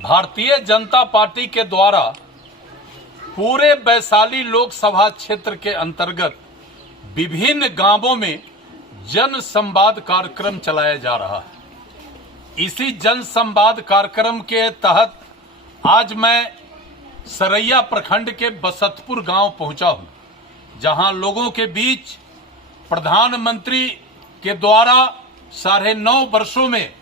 Bharatiya Janata party के द्वारा पूरे वैशाली लोकसभा क्षेत्र के अंतर्गत विभिन्न गांवों में जन संवाद कार्यक्रम चलाया जा रहा है। इसी जन संवाद कार्यक्रम के तहत आज मैं सरैया प्रखंड के बसतपुर गांव पहुंचा हूं, जहां लोगों के बीच प्रधानमंत्री के द्वारा 9.5 वर्षों में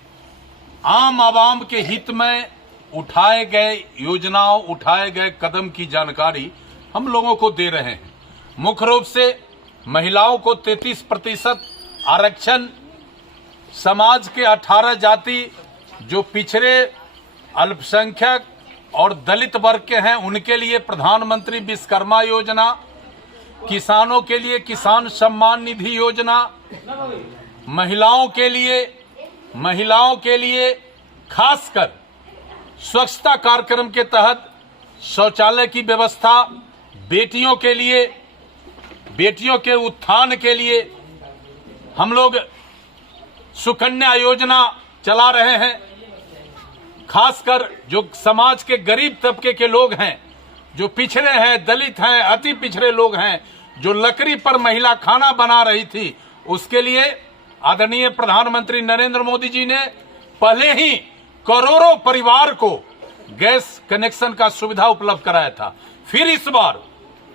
आम आवाम के हित में उठाए गए योजनाओं, उठाए गए कदम की जानकारी हम लोगों को दे रहे हैं। मुख्य रूप से महिलाओं को 33% आरक्षण, समाज के 18 जाति जो पिछड़े, अल्पसंख्यक और दलित वर्ग के हैं उनके लिए प्रधानमंत्री विश्वकर्मा योजना, किसानों के लिए किसान सम्मान निधि योजना, महिलाओं के लिए खासकर स्वच्छता कार्यक्रम के तहत शौचालय की व्यवस्था, बेटियों के उत्थान के लिए हम लोग सुकन्या योजना चला रहे हैं। खासकर जो समाज के गरीब तबके के लोग हैं, जो पिछड़े हैं, दलित हैं, अति पिछड़े लोग हैं, जो लकड़ी पर महिला खाना बना रही थी, उसके लिए आदरणीय प्रधानमंत्री नरेंद्र मोदी जी ने पहले ही करोड़ों परिवार को गैस कनेक्शन का सुविधा उपलब्ध कराया था। फिर इस बार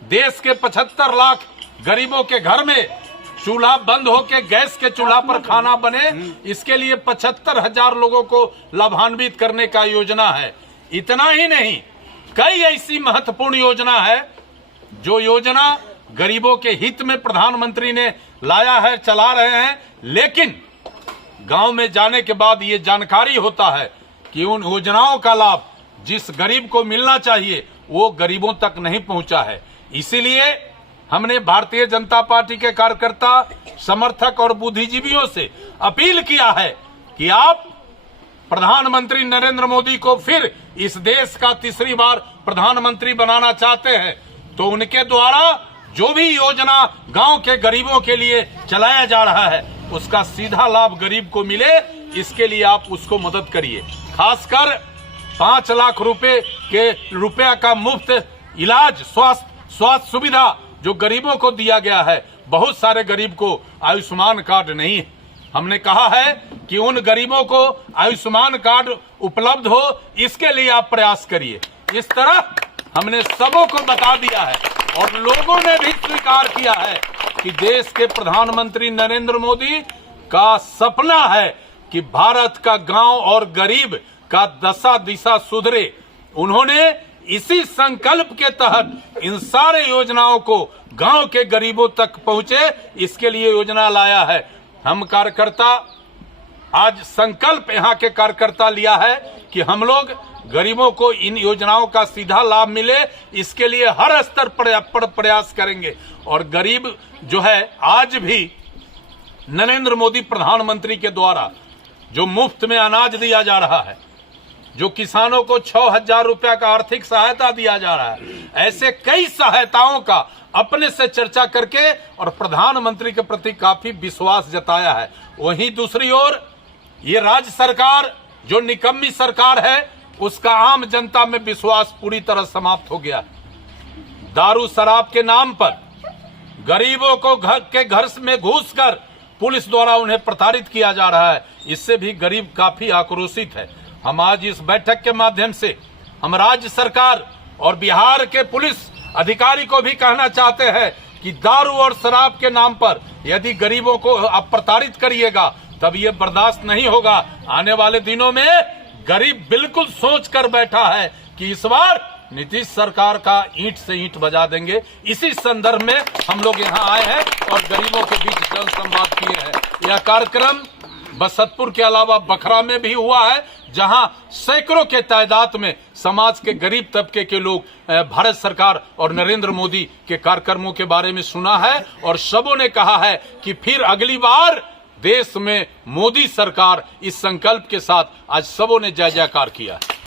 देश के 75 लाख गरीबों के घर में चूल्हा बंद होकर गैस के चूल्हा पर खाना बने, इसके लिए 75,000 लोगों को लाभान्वित करने का योजना है। इतना ही नहीं, कई ऐसी महत्वपूर्ण योजना है जो योजना गरीबों के हित में प्रधानमंत्री ने लाया है, चला रहे हैं। लेकिन गांव में जाने के बाद ये जानकारी होता है कि उन योजनाओं का लाभ जिस गरीब को मिलना चाहिए वो गरीबों तक नहीं पहुंचा है। इसीलिए हमने भारतीय जनता पार्टी के कार्यकर्ता, समर्थक और बुद्धिजीवियों से अपील किया है कि आप प्रधानमंत्री नरेंद्र मोदी को फिर इस देश का तीसरी बार प्रधानमंत्री बनाना चाहते हैं तो उनके द्वारा जो भी योजना गांव के गरीबों के लिए चलाया जा रहा है उसका सीधा लाभ गरीब को मिले, इसके लिए आप उसको मदद करिए। खासकर 5 लाख रुपया का मुफ्त इलाज, स्वास्थ्य सुविधा जो गरीबों को दिया गया है। बहुत सारे गरीब को आयुष्मान कार्ड नहीं है। हमने कहा है कि उन गरीबों को आयुष्मान कार्ड उपलब्ध हो, इसके लिए आप प्रयास करिए। इस तरह हमने सबों को बता दिया है और लोगों ने भी स्वीकार किया है कि देश के प्रधानमंत्री नरेंद्र मोदी का सपना है कि भारत का गांव और गरीब का दशा दिशा सुधरे। उन्होंने इसी संकल्प के तहत इन सारे योजनाओं को गांव के गरीबों तक पहुंचे, इसके लिए योजना लाया है। हम कार्यकर्ता आज संकल्प यहाँ के कार्यकर्ता लिया है कि हम लोग गरीबों को इन योजनाओं का सीधा लाभ मिले, इसके लिए हर स्तर पर प्रयास करेंगे। और गरीब जो है, आज भी नरेंद्र मोदी प्रधानमंत्री के द्वारा जो मुफ्त में अनाज दिया जा रहा है, जो किसानों को 6,000 रुपया का आर्थिक सहायता दिया जा रहा है, ऐसे कई सहायताओं का अपने से चर्चा करके और प्रधानमंत्री के प्रति काफी विश्वास जताया है। वहीं दूसरी ओर ये राज्य सरकार जो निकम्मी सरकार है, उसका आम जनता में विश्वास पूरी तरह समाप्त हो गया। दारू शराब के नाम पर गरीबों को घर में घुसकर पुलिस द्वारा उन्हें प्रताड़ित किया जा रहा है। इससे भी गरीब काफी आक्रोशित है। हम आज इस बैठक के माध्यम से हम राज्य सरकार और बिहार के पुलिस अधिकारी को भी कहना चाहते हैं कि दारू और शराब के नाम पर यदि गरीबों को आप प्रताड़ित करिएगा तब ये बर्दाश्त नहीं होगा। आने वाले दिनों में गरीब बिल्कुल सोच कर बैठा है कि इस बार नीतीश सरकार का ईंट से ईंट बजा देंगे। इसी संदर्भ में हम लोग यहाँ आए हैं और गरीबों के बीच जन संवाद किए हैं। यह कार्यक्रम बसतपुर के अलावा बखरा में भी हुआ है, जहां सैकड़ों के तादाद में समाज के गरीब तबके के लोग भारत सरकार और नरेंद्र मोदी के कार्यक्रमों के बारे में सुना है और सबों ने कहा है कि फिर अगली बार देश में मोदी सरकार, इस संकल्प के साथ आज सबों ने जय जयकार किया है।